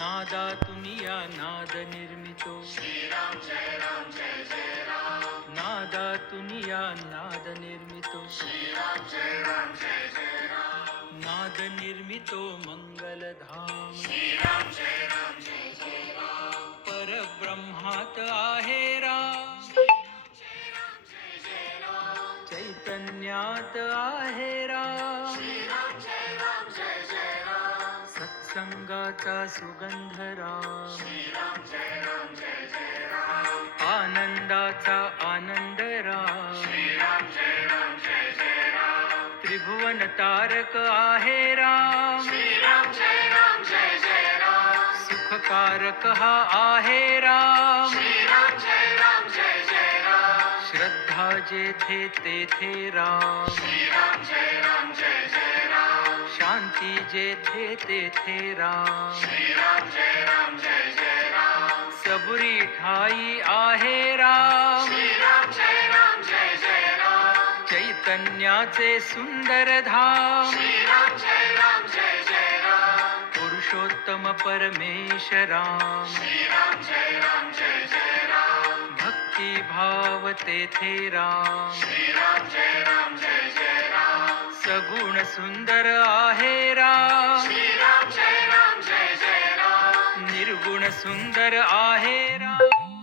नादातून या नाद निर्मितो श्रीराम जय राम जय जय राम नादातून या नाद निर्मितो श्रीराम जय राम जय जय राम नाद निर्मितो मंगलधाम श्रीराम जय राम जय जय राम परब्रह्मात आहे राम जय राम जय जय राम चैतन्यात आहे राम श्रीराम जय राम जय जय राम सत्संगाचा सुगंध राम श्रीराम जय राम जय जय राम आनंदाचा आनंद राम श्रीराम जय राम जय जय राम त्रिभुवन तारक आहे राम श्रीराम जय राम जय जय राम सुखकारक हा आहे राम श्रीराम जय राम जय जय राम श्रद्धा जेथे तेथे राम श्रीराम जय राम जय जय राम शांती जेथे तेथे राम श्रीराम जय राम जय जय राम सबुरी ठाई आहे राम श्रीराम जय राम जय जय राम चैतन्याचे सुंदर धाम श्रीराम जय राम जय जय राम पुरुषोत्तम परमेश्वराम श्रीराम जय राम जय जय राम भक्ती भाव तेथे राम श्रीराम जय राम जय जय राम सगुण सुंदर आहे राम श्रीराम जय राम जय जय राम निर्गुण सुंदर आहे राम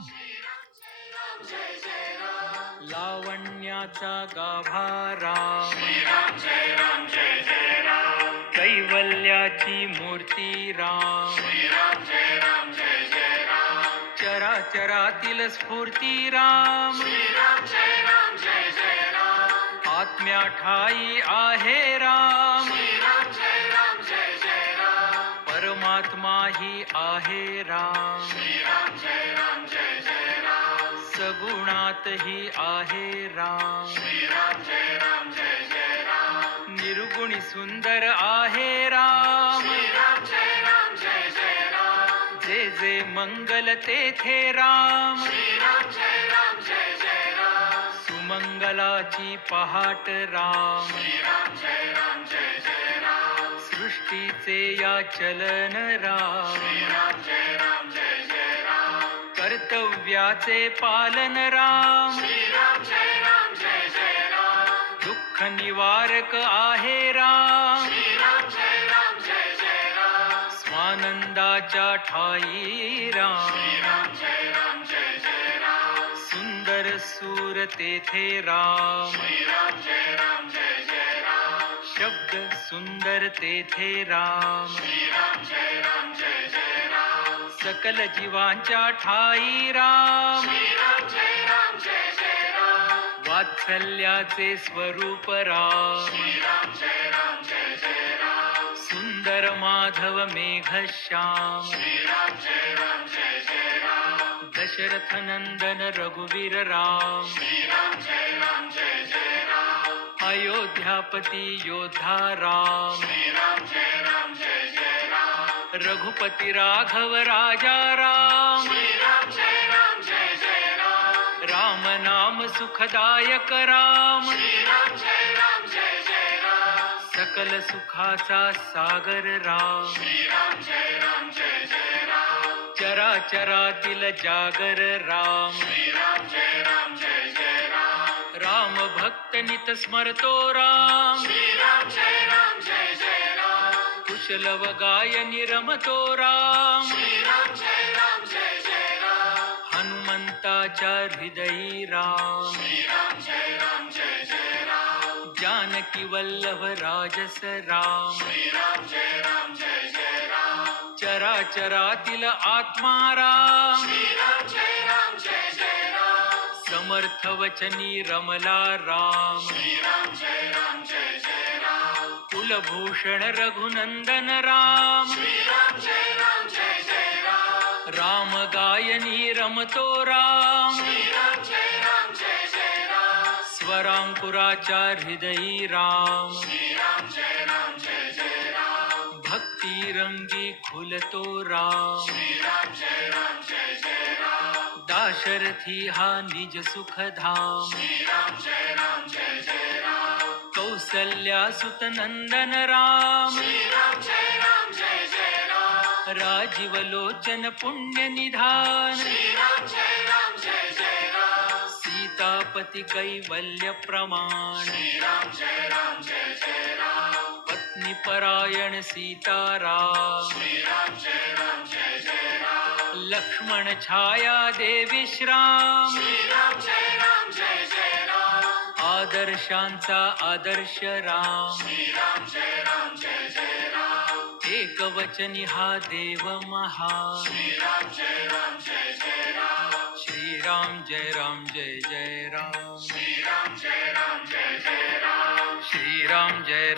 श्रीराम जय राम जय जय राम लावण्याचा गाभा राम श्रीराम जय राम जय जय राम कैवल्याची मूर्ती राम श्रीराम जय राम जय जय राम चराचरातील स्फूर्ती राम श्रीराम जय राम जय जय राम आत्म्या ठाई आहे राम श्रीराम जय राम जय जय राम परमात्मा ही आहे राम श्रीराम जय राम जय जय राम सगुणात ही आहे राम श्रीराम जय राम जय जय राम निर्गुणी सुंदर आहे राम श्रीराम जय राम जय जय राम जे जे मंगल तेथे राम श्रीराम जय राम जय जय राम सुमंगलाची पहाट राम श्रीराम जय राम जय जय राम सृष्टीचे या चलन राम श्रीराम जय राम जय जय राम कर्तव्याचे पालन राम श्रीराम जय राम जय जय राम दुःख निवारक आहे राम श्रीराम जय राम जय जय राम स्वानंदाच्या ठाई राम श्रीराम जय राम जय जय राम सुंदर सूर तेथे राम श्रीराम जय राम जय जय राम शब्द सुंदर तेथे राम श्रीराम जय राम जय जय राम सकल जीवांच्या ठाई राम श्रीराम जय राम जय जय राम वात्सल्याचे स्वरूप राम श्रीराम जय राम जय जय राम सुंदर माधव मेघश्याम श्रीराम जय राम जय जय राम दशरथ नंदन रघुवीर राम श्रीराम जय राम जय जय राम अयोध्यापती योद्धा राम श्रीराम जय राम जय जय राम रघुपती राघव राजा राम श्रीराम जय राम जय जय राम राम नाम सुखदायक राम श्रीराम जय राम जय जय राम सकल सुखाचा सागर राम श्रीराम जय राम जय जय राम चराचरातील जागर राम श्रीराम जय राम जय जय राम राम भक्त नित स्मरतो राम श्रीराम जय राम जय जय राम कुशलव गायनी रमतो राम श्रीराम जय राम जय जय राम हनुमंताच्या हृदयी राम श्रीराम जय राम जय जय राम जानकी वल्लभ राजस राम श्रीराम जय राम जय जय राम चराचरातील आत्मा राम श्रीराम जय राम जय जय राम समर्थ वचनी रमला राम श्रीराम जय राम जय जय राम कुलभूषण रघुनंदन राम श्रीराम जय राम जय जय राम राम गायनी रमतो राम श्रीराम जय राम जय जय राम स्वरांकुराच्या हृदयी राम श्रीराम जय राम जय जय राम भक्ती रंगी खुलतो राम श्रीराम जय राम जय जय राम दाशरथी हा निज सुखधाम श्रीराम जय राम जय जय राम कौसल्या सुत नंदन राम श्रीराम जय राम जय जय राम राजीवलोचन पुण्यनिधान श्रीराम जय राम जय जय राम सीतापती कैवल्य प्रमाण श्रीराम जय राम जय जय राम पत्नी परायण सीताराम श्रीराम जय राम जय जय राम लक्ष्मण छाया देवी श्राम श्रीराम जय राम जय जय राम आदर्शांचा आदर्श राम श्रीराम जय राम जय जय राम एकवचनी हा देव महान श्रीराम जय राम जय जय राम श्रीराम जय राम जय जय राम श्रीराम जय राम जय जय राम श्रीराम जय